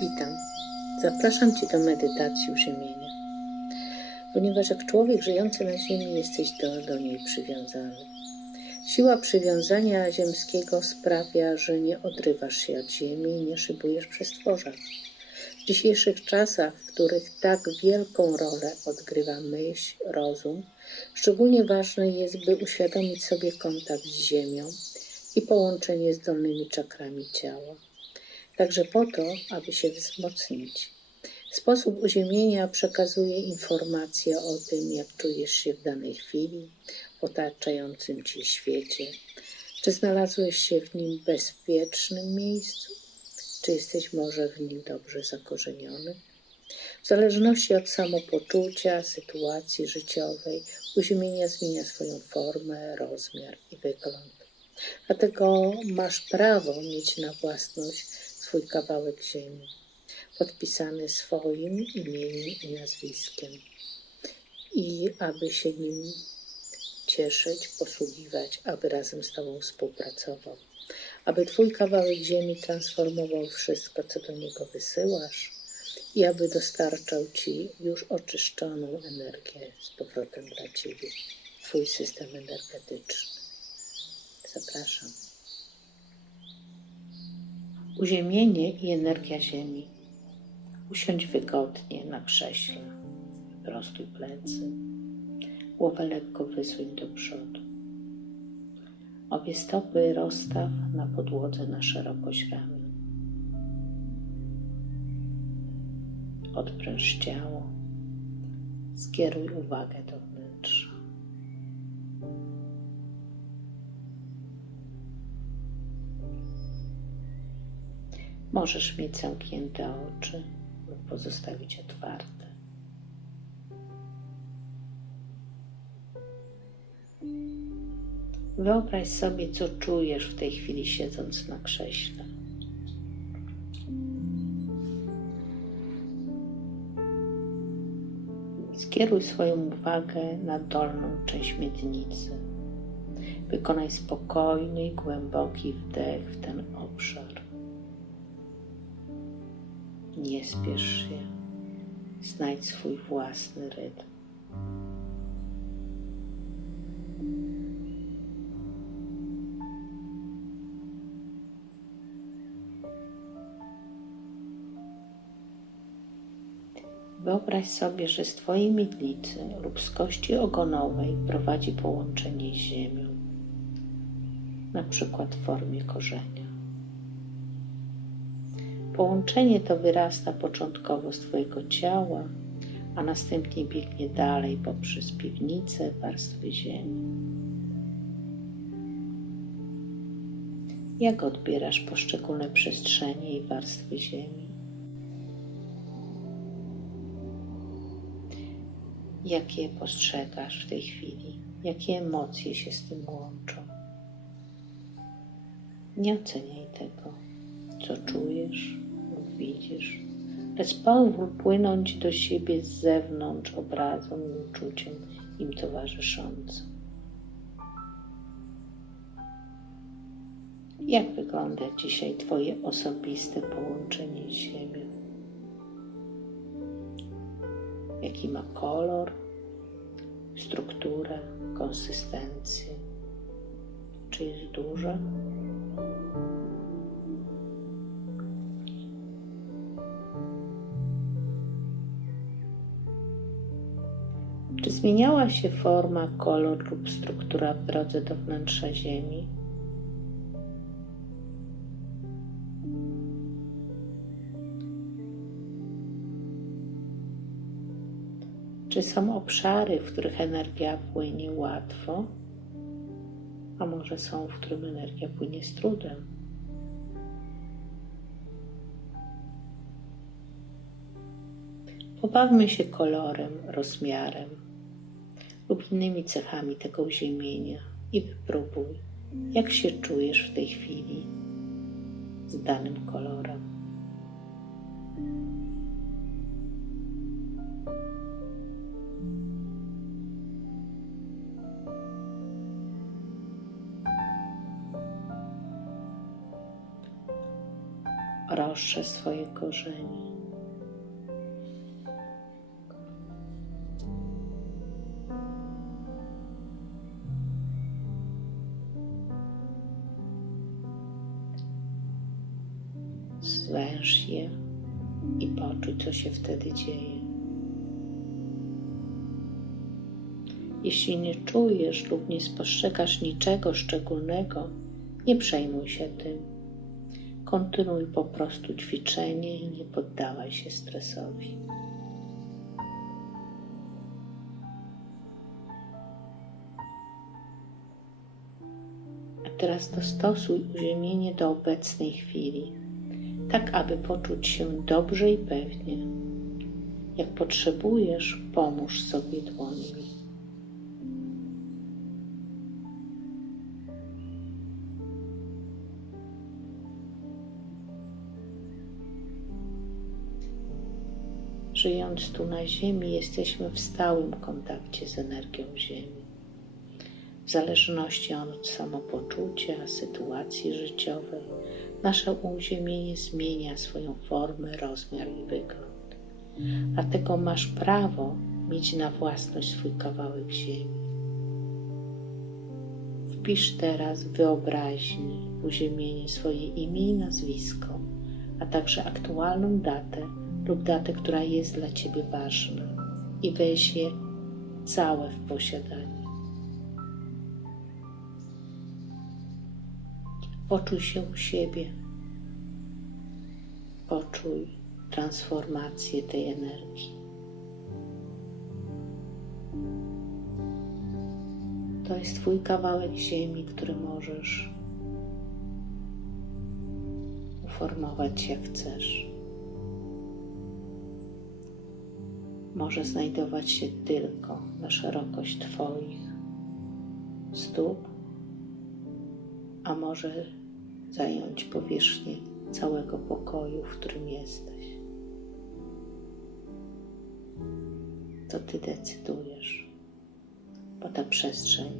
Witam. Zapraszam Cię do medytacji uziemienia. Ponieważ jak człowiek żyjący na Ziemi jesteś do, do niej przywiązany. Siła przywiązania ziemskiego sprawia, że nie odrywasz się od Ziemi i nie szybujesz przez tworza. W dzisiejszych czasach, w których tak wielką rolę odgrywa myśl, rozum, szczególnie ważne jest, by uświadomić sobie kontakt z Ziemią i połączenie z dolnymi czakrami ciała. Także po to, aby się wzmocnić. Sposób uziemienia przekazuje informacje o tym, jak czujesz się w danej chwili, otaczającym ci świecie. Czy znalazłeś się w nim bezpiecznym miejscu? Czy jesteś może w nim dobrze zakorzeniony? W zależności od samopoczucia, sytuacji życiowej, uziemienia zmienia swoją formę, rozmiar i wygląd. Dlatego masz prawo mieć na własność swój kawałek ziemi, podpisany swoim imieniem i nazwiskiem. I aby się nim cieszyć, posługiwać, aby razem z Tobą współpracował. Aby Twój kawałek ziemi transformował wszystko, co do niego wysyłasz i aby dostarczał Ci już oczyszczoną energię z powrotem dla Ciebie, Twój system energetyczny. Zapraszam. Uziemienie i energia Ziemi. Usiądź wygodnie na krześle. Wyprostuj plecy. Głowę lekko wysuń do przodu. Obie stopy rozstaw na podłodze na szerokość ramion. Odpręż ciało. Skieruj uwagę Możesz mieć zamknięte oczy lub pozostawić otwarte. Wyobraź sobie, co czujesz w tej chwili siedząc na krześle. Skieruj swoją uwagę na dolną część miednicy. Wykonaj spokojny głęboki wdech w ten obszar. Nie spiesz się, znajdź swój własny rytm. Wyobraź sobie, że z Twojej miednicy lub z kości ogonowej prowadzi połączenie z ziemią, na przykład w formie korzenia. Połączenie to wyrasta początkowo z Twojego ciała, a następnie biegnie dalej poprzez piwnicę, warstwy ziemi. Jak odbierasz poszczególne przestrzenie i warstwy ziemi? Jakie postrzegasz w tej chwili? Jakie emocje się z tym łączą? Nie oceniaj tego, co czujesz widzisz, lecz pozwól płynąć do siebie z zewnątrz obrazom i uczuciem im towarzyszącym. Jak wygląda dzisiaj Twoje osobiste połączenie z Ziemią? Jaki ma kolor, strukturę, konsystencję? Czy jest duże? Zmieniała się forma, kolor lub struktura w drodze do wnętrza Ziemi? Czy są obszary, w których energia płynie łatwo, a może są, w którym energia płynie z trudem? Pobawmy się kolorem, rozmiarem lub innymi cechami tego uziemienia i wypróbuj, jak się czujesz w tej chwili z danym kolorem. najoższe swoje korzenie. Się wtedy dzieje. Jeśli nie czujesz lub nie spostrzegasz niczego szczególnego, nie przejmuj się tym. Kontynuuj po prostu ćwiczenie i nie poddawaj się stresowi. A teraz dostosuj uziemienie do obecnej chwili, tak aby poczuć się dobrze i pewnie. Jak potrzebujesz, pomóż sobie dłońmi. Żyjąc tu na Ziemi, jesteśmy w stałym kontakcie z energią Ziemi. W zależności od samopoczucia, sytuacji życiowej, nasze uziemienie zmienia swoją formę, rozmiar i wygląd. Dlatego masz prawo mieć na własność swój kawałek ziemi. Wpisz teraz w wyobraźni uziemienie swoje imię i nazwisko, a także aktualną datę lub datę, która jest dla Ciebie ważna i weź je całe w posiadanie. Poczuj się u siebie. Poczuj transformację tej energii. To jest Twój kawałek ziemi, który możesz uformować jak chcesz. Może znajdować się tylko na szerokość Twoich stóp, a może zająć powierzchnię całego pokoju, w którym jesteś. To Ty decydujesz, bo ta przestrzeń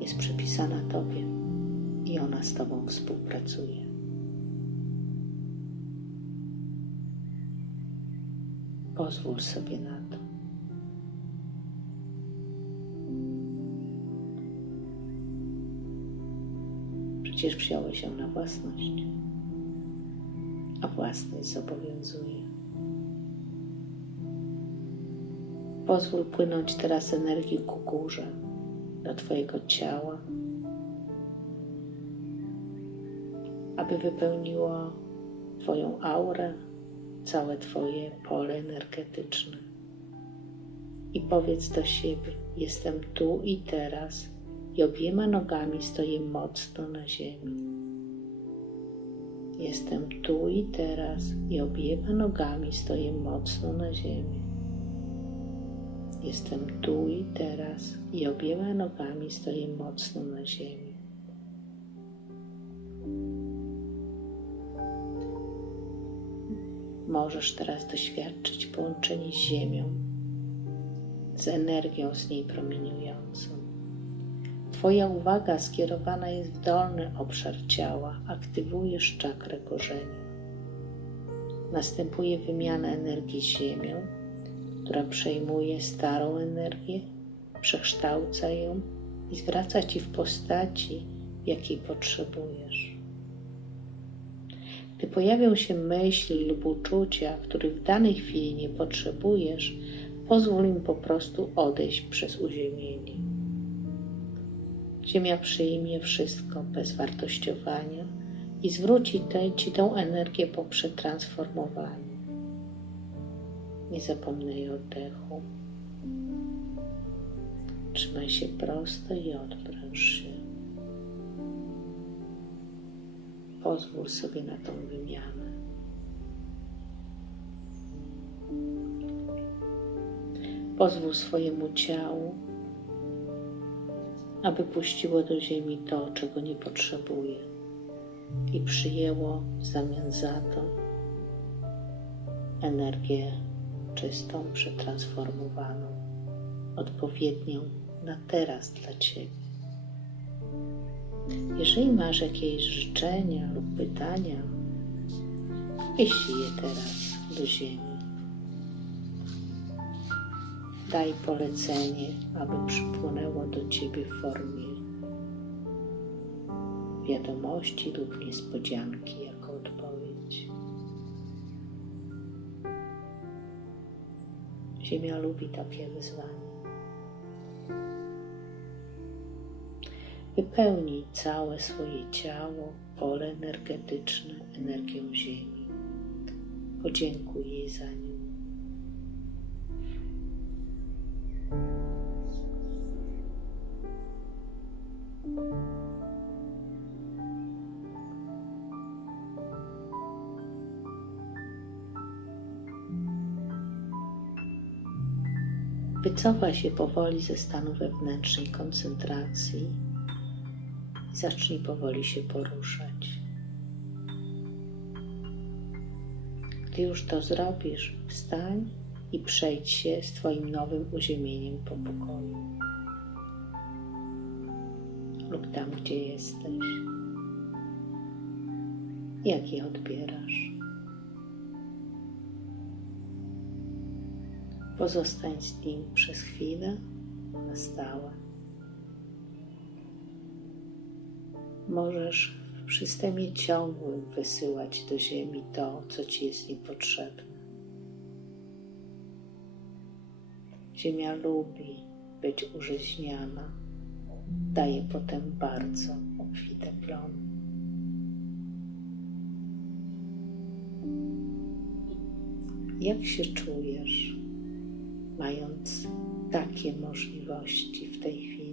jest przypisana Tobie i ona z Tobą współpracuje. Pozwól sobie na to. Przecież wziąłeś ją na własność, a własność zobowiązuje. Pozwól płynąć teraz energii ku górze, do Twojego ciała, aby wypełniło Twoją aurę, całe Twoje pole energetyczne. I powiedz do siebie: Jestem tu i teraz, i obiema nogami stoję mocno na ziemi. Jestem tu i teraz, i obiema nogami stoję mocno na ziemi. Jestem tu i teraz, i obiema nogami stoję mocno na ziemi. możesz teraz doświadczyć połączenia z Ziemią, z energią z niej promieniującą. Twoja uwaga skierowana jest w dolny obszar ciała, aktywujesz czakrę korzenia. Następuje wymiana energii z Ziemią, która przejmuje starą energię, przekształca ją i zwraca ci w postaci, jakiej potrzebujesz. Gdy pojawią się myśli lub uczucia, których w danej chwili nie potrzebujesz, pozwól im po prostu odejść przez uziemienie. Ziemia przyjmie wszystko bez wartościowania i zwróci te, Ci tę energię po przetransformowaniu. Nie zapominaj o oddechu. Trzymaj się prosto i odpręż się. Pozwól sobie na tą wymianę. Pozwól swojemu ciału, aby puściło do ziemi to, czego nie potrzebuje i przyjęło w zamian za to energię czystą, przetransformowaną, odpowiednią na teraz dla Ciebie. Jeżeli masz jakieś życzenia lub pytania, Wyślij je teraz do ziemi. Daj polecenie, aby przypłynęło do ciebie w formie wiadomości lub niespodzianki jako odpowiedź. Ziemia lubi takie wyzwania. Wypełnij całe swoje ciało, pole energetyczne energią Ziemi. Podziękuj jej za nią. Wycofaj się powoli ze stanu wewnętrznej koncentracji i zacznij powoli się poruszać. Gdy już to zrobisz, wstań i przejdź się z Twoim nowym uziemieniem po pokoju lub tam, gdzie jesteś. Jak je odbierasz? Pozostań z nim przez chwilę na stałe. Możesz w przystępie ciągłym wysyłać do Ziemi to, co Ci jest niepotrzebne. Ziemia lubi być użyźniana, daje potem bardzo obfite plony. Jak się czujesz? mając takie możliwości w tej chwili.